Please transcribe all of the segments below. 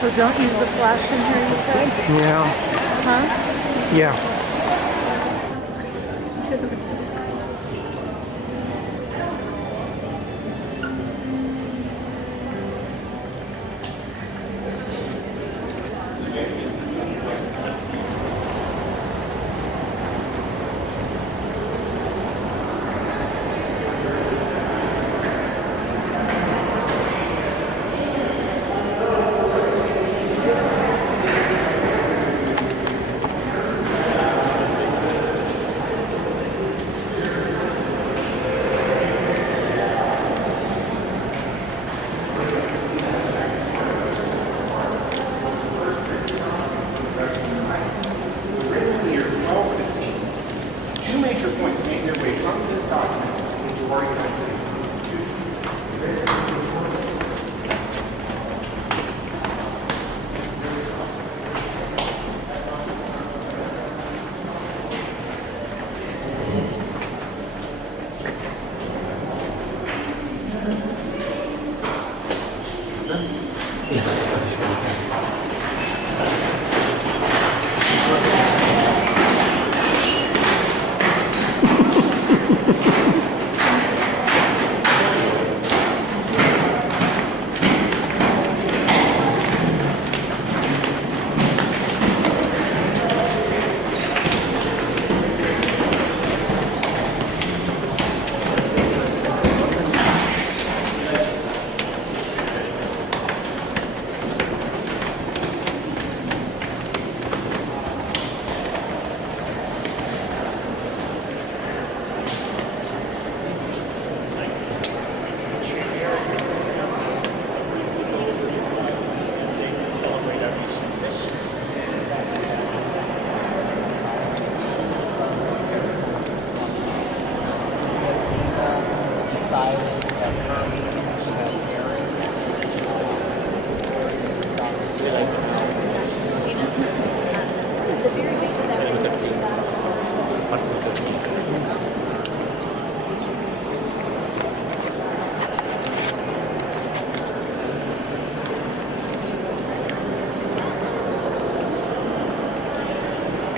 So don't use the flash in here, you said? Yeah. Huh? Yeah.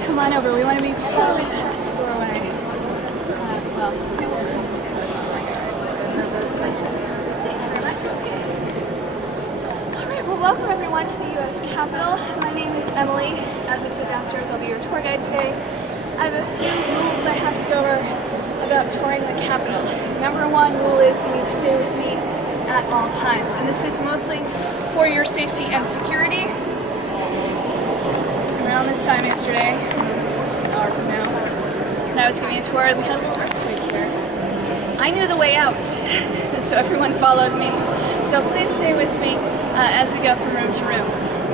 Come on over. We want to be totally past the doorway. Well, thank you very much. All right. Well, welcome everyone to the U.S. Capitol. My name is Emily. As I sit downstairs, I'll be your tour guide today. I have a few rules I have to go over about touring the Capitol. Number one rule is you need to stay with me at all times, and this is mostly for your safety and security. Around this time yesterday, an hour from now, when I was giving a tour, we had a little earthquake here. I knew the way out, so everyone followed me. So please stay with me as we go from room to room.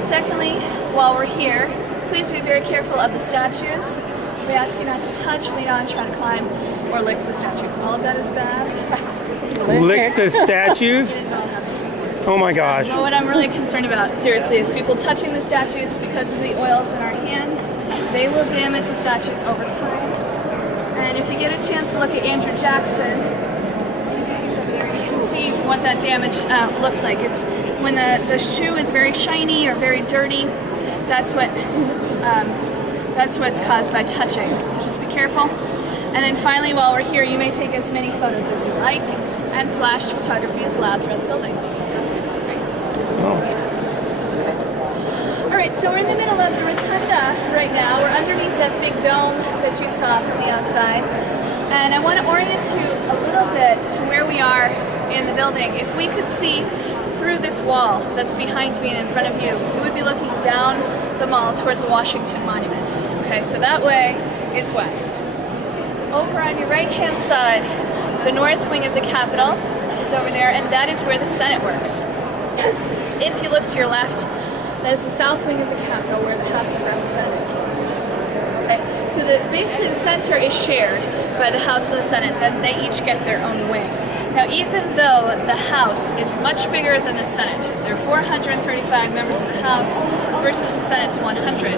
Secondly, while we're here, please be very careful of the statues. We ask you not to touch, lean on, try to climb, or lick the statues. All of that is bad. Lick the statues? It is all happening. Oh my gosh. But what I'm really concerned about, seriously, is people touching the statues because of the oils in our hands. They will damage the statues over time. And if you get a chance to look at Andrew Jackson, you can see what that damage looks like. It's when the shoe is very shiny or very dirty. That's what's caused by touching. So just be careful. And then finally, while we're here, you may take as many photos as you like, and flash photography is allowed throughout the building. So that's good. Great. Oh. All right, so we're in the middle of the rotunda right now. We're underneath that big dome that you saw from the outside. And I want to orient you a little bit to where we are in the building. If we could see through this wall that's behind me and in front of you, we would be looking down the mall towards the Washington Monument. Okay, so that way is west. Over on your right-hand side, the north wing of the Capitol is over there, and that is where the Senate works. If you look to your left, that is the south wing of the Capitol, where the House of Representatives works. Okay, so basically the center is shared by the House and the Senate, then they each get their own wing. Now, even though the House is much bigger than the Senate, there are 435 members of the House versus the Senate's 100,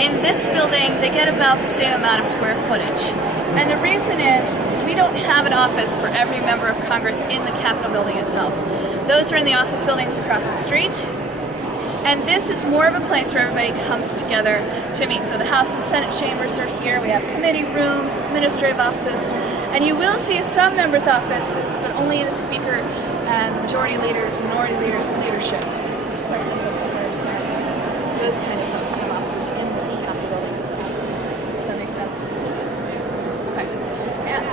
In this building, they get about the same amount of square footage. And the reason is we don't have an office for every member of Congress in the Capitol building itself. Those are in the office buildings across the street. And this is more of a place where everybody comes together to meet. So the House and Senate chambers are here. We have committee rooms, administrative offices. And you will see some members' offices, but only in the speaker and majority leaders, minority leaders, and leadership. Those kind of folks have offices in the Capitol building itself. Does that make sense? Okay. And,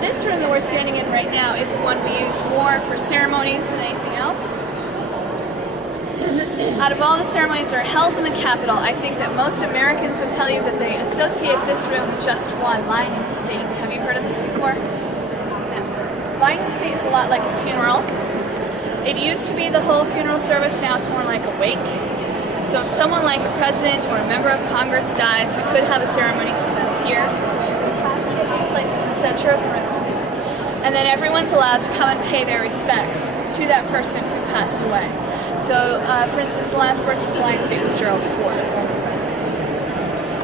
this room that we're standing in right now is one we use more for ceremonies than anything else. Out of all the ceremonies that are held in the Capitol, I think that most Americans would tell you that they associate this room with just one, lying in state. Have you heard of this before? No. Lying in state is a lot like a funeral. It used to be the whole funeral service, now it's more like a wake. So if someone like a president or a member of Congress dies, we could have a ceremony for them here. It's placed in the center of the room. And then everyone's allowed to come and pay their respects to that person who passed away. So, for instance, the last person to lie in state was Gerald Ford, former president.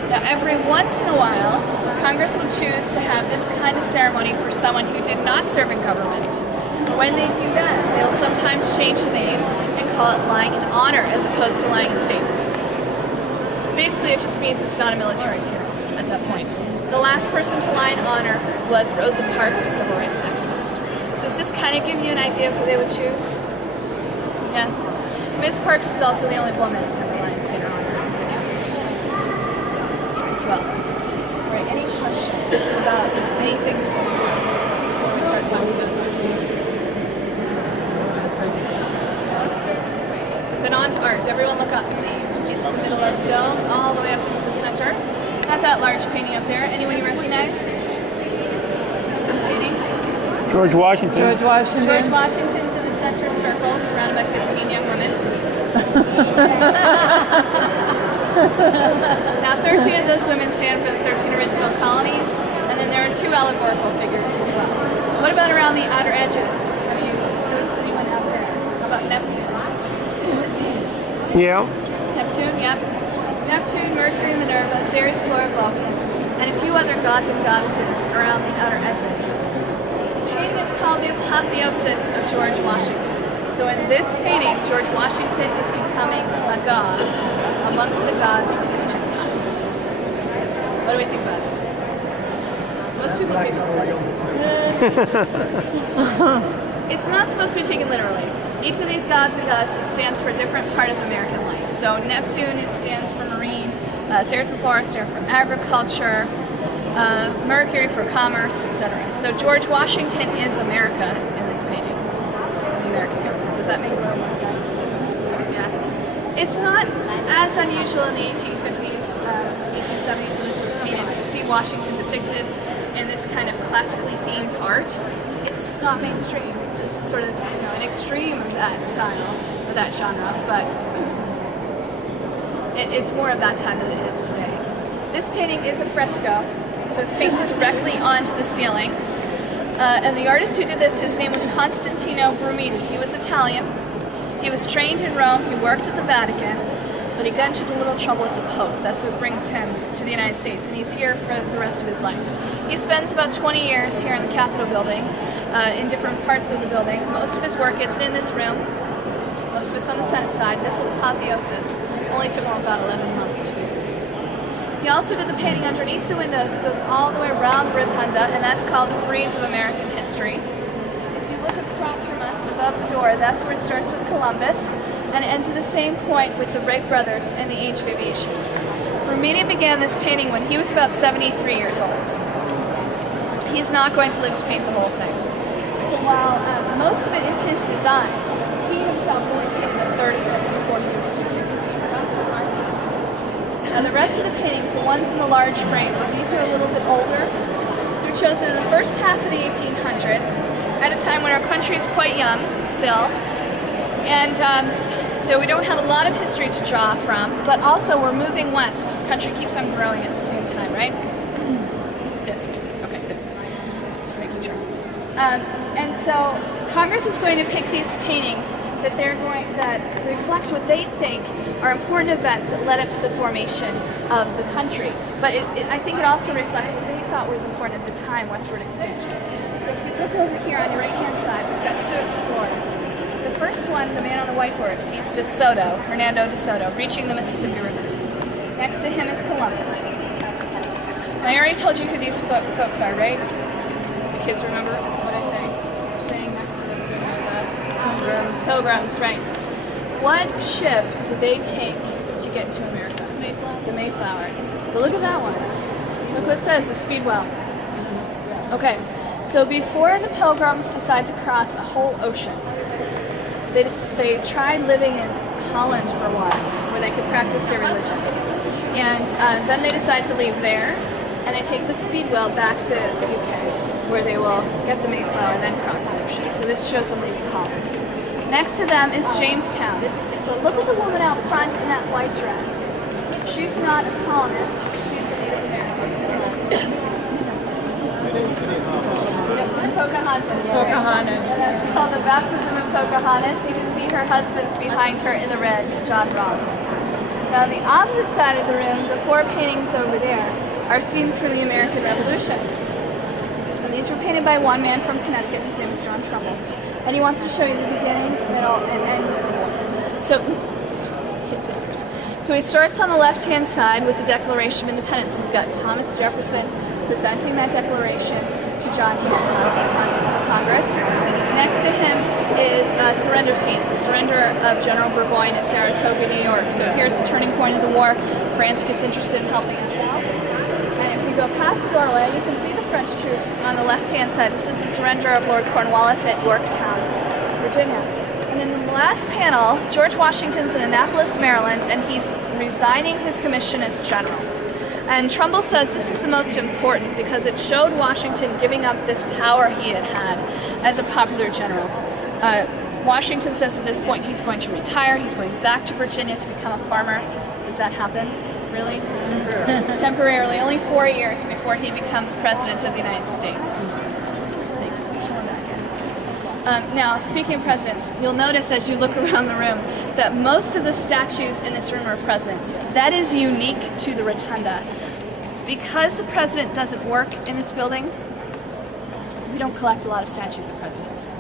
Now, every once in a while, Congress will choose to have this kind of ceremony for someone who did not serve in government. When they do that, they will sometimes change the name and call it lying in honor as opposed to lying in state. Basically, it just means it's not a military funeral at that point. The last person to lie in honor was Rosa Parks, a civil rights activist. So does this kind of give you an idea of who they would choose? Yeah. Ms. Parks is also the only woman to ever lie in state or honor as well. All right, any questions about anything so far before we start talking about art? Then on to art. Everyone look up, please. Into the middle of the dome, all the way up into the center. Have that large painting up there. Anyone you recognize? Painting? George Washington. George Washington. George Washington's in the center circle, surrounded by 15 young women. Now 13 of those women stand for the 13 original colonies, and then there are 2 allegorical figures as well. What about around the outer edges? Have you noticed anyone out there? How about Neptune? Yeah. Neptune, yep. Neptune, Mercury, Minerva, Ceres, Flora, Vulcan, and a few other gods and goddesses around the outer edges. The painting is called the Apotheosis of George Washington. So in this painting, George Washington is becoming a god amongst the gods from ancient times. What do we think about it? Most people think it's not supposed to be taken literally. Each of these gods and goddesses stands for a different part of American life. So Neptune stands for marine, Ceres and Flora stand for agriculture, Mercury for commerce, etc. So George Washington is America in this painting, the American government. Does that make a little more sense? Yeah. It's not as unusual in the 1850s, 1870s when this was painted to see Washington depicted in this kind of classically themed art. It's not mainstream. This is sort of, an extreme of that style, or that genre, but it's more of that time than it is today's. This painting is a fresco, so it's painted directly onto the ceiling. And the artist who did this, his name was Constantino Brumidi. He was Italian. He was trained in Rome. He worked at the Vatican, but he got into a little trouble with the Pope. That's what brings him to the United States, and he's here for the rest of his life. He spends about 20 years here in the Capitol building, in different parts of the building. Most of his work isn't in this room. Most of it's on the Senate side. This Apotheosis only took him about 11 months to do. He also did the painting underneath the windows. It goes all the way around the rotunda, and that's called the Frieze of American History. If you look across from us above the door, that's where it starts with Columbus, and it ends at the same point with the Wright brothers and the Age of Aviation. Brumidi began this painting when he was about 73 years old. He's not going to live to paint the whole thing. So while most of it is his design, he himself only painted a third of it before he was too sick to paint. Now the rest of the paintings, the ones in the large frame, these are a little bit older. They're chosen in the first half of the 1800s, at a time when our country is quite young still. And so we don't have a lot of history to draw from, but also we're moving west. The country keeps on growing at the same time, right? Yes. Okay, good. Just making sure. And so Congress is going to pick these paintings that reflect what they think are important events that led up to the formation of the country. But I think it also reflects what they thought was important at the time, westward expansion. So if you look over here on your right-hand side, we've got two explorers. The first one, the man on the white horse, he's Hernando de Soto, reaching the Mississippi River. Next to him is Columbus. Now, I already told you who these folks are, right? Kids, remember what I say? We're saying next to the Pilgrims, right? What ship did they take to get to America? Mayflower. The Mayflower. But look at that one. Look what it says, the Speedwell. Okay, so before the Pilgrims decide to cross a whole ocean, they tried living in Holland for a while, where they could practice their religion. And then they decide to leave there, and they take the Speedwell back to the UK, where they will get the Mayflower and then cross the ocean. So this shows them leaving Holland. Next to them is Jamestown. But look at the woman out front in that white dress. She's not a colonist, she's a Native American. Pocahontas. Pocahontas. And that's called the baptism of Pocahontas. You can see her husband's behind her in the red, John Rolfe. Now on the opposite side of the room, the four paintings over there are scenes from the American Revolution. And these were painted by one man from Connecticut. His name is John Trumbull. And he wants to show you the beginning, middle, and end of the war. So he starts on the left-hand side with the Declaration of Independence. We've got Thomas Jefferson presenting that declaration to John Continental Congress. Next to him is surrender scenes, the surrender of General Burgoyne at Saratoga, New York. So here's the turning point of the war. France gets interested in helping us out. And if you go past the doorway, you can see the French troops on the left-hand side. This is the surrender of Lord Cornwallis at Yorktown, Virginia. And in the last panel, George Washington's in Annapolis, Maryland, and he's resigning his commission as general. And Trumbull says this is the most important because it showed Washington giving up this power he had had as a popular general. Washington says at this point he's going to retire, he's going back to Virginia to become a farmer. Does that happen? Really? Temporarily. Only 4 years before he becomes president of the United States. Now, speaking of presidents, you'll notice as you look around the room that most of the statues in this room are presidents. That is unique to the Rotunda. Because the president doesn't work in this building, we don't collect a lot of statues of presidents.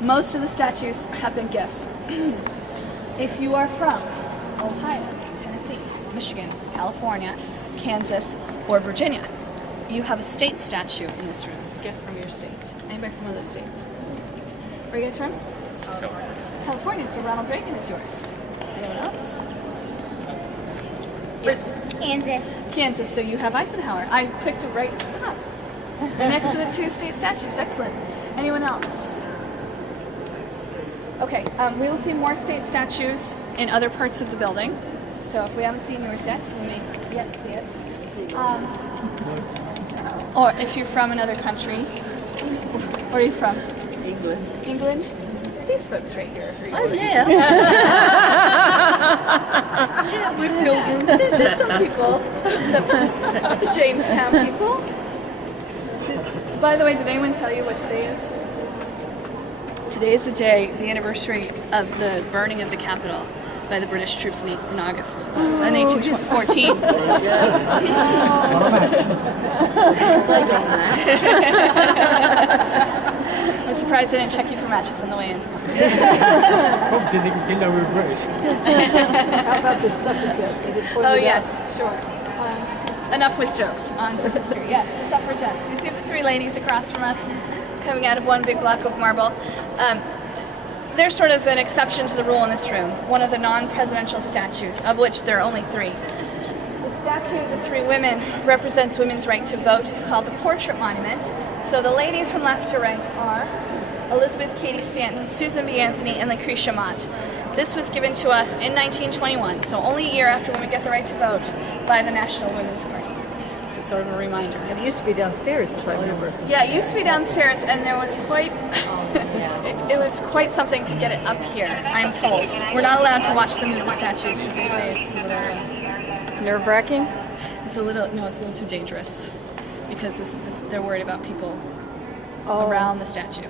Most of the statues have been gifts. If you are from Ohio, Tennessee, Michigan, California, Kansas, or Virginia, you have a state statue in this room, gift from your state. Anybody from one of those states? Where are you guys from? California, so Ronald Reagan is yours. Anyone else? Yes. Kansas, so you have Eisenhower. I picked the right spot. Next to the two state statues, excellent. Anyone else? Okay, we will see more state statues in other parts of the building. So if we haven't seen yours yet, we may yet see it. Or if you're from another country, where are you from? England? These folks right here. Oh, yeah. We're pilgrims. There's some people. The Jamestown people. By the way, did anyone tell you what today is? Today is the anniversary of the burning of the Capitol by the British troops in August in 1814. I'm surprised they didn't check you for matches on the way in. Hope they didn't know we were British. How about the suffragettes? Oh yes, sure. Enough with jokes. On to history. Yes, the suffragettes. You see the three ladies across from us coming out of one big block of marble. They're sort of an exception to the rule in this room. One of the non-presidential statues, of which there are only three. The statue of the three women represents women's right to vote. It's called the Portrait Monument. So the ladies from left to right are Elizabeth Cady Stanton, Susan B. Anthony, and Lucretia Mott. This was given to us in 1921, so only a year after when we get the right to vote, by the National Women's Party. So it's sort of a reminder. And it used to be downstairs, as I remember. Yeah, it used to be downstairs, and there was quite... it was quite something to get it up here, I'm told. We're not allowed to watch them move the statues because they say it's a little... Nerve-wracking? It's a little too dangerous because they're worried about people around the statue.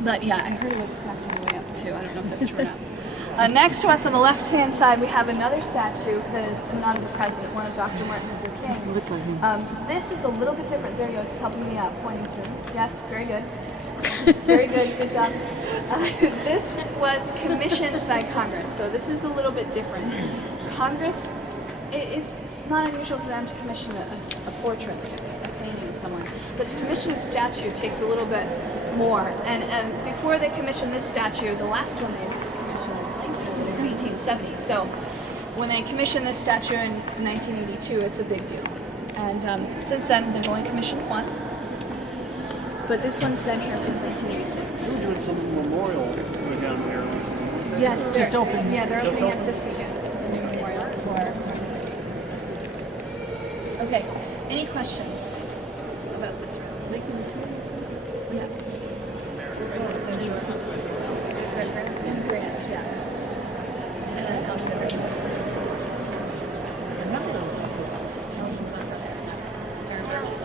But yeah, I heard it was cracked on the way up too. I don't know if that's true or not. Next to us on the left-hand side, we have another statue that is not of the president, one of Dr. Martin Luther King. This is a little bit different. There he goes, helping me out, pointing to him. Yes, very good. Very good, good job. This was commissioned by Congress, so this is a little bit different. Congress, it is not unusual for them to commission a portrait, a painting of someone, but to commission a statue takes a little bit more. And before they commissioned this statue, the last one they commissioned, I think, in the 1870s. So when they commissioned this statue in 1982, it's a big deal. And since then, they've only commissioned one. But this one's been here since 1986. We're doing some memorial down there. Yes, just opened. Yeah, they're opening it this weekend. The new memorial for Martin Luther King. Okay, any questions about this room? Yeah. And Grant, yeah. And then Alexander. Allison's not president, no. They're Maryland.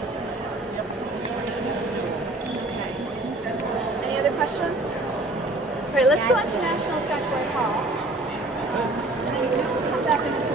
Okay. Any other questions? All right, let's go on to National Statuary Hall. And then we can come back in this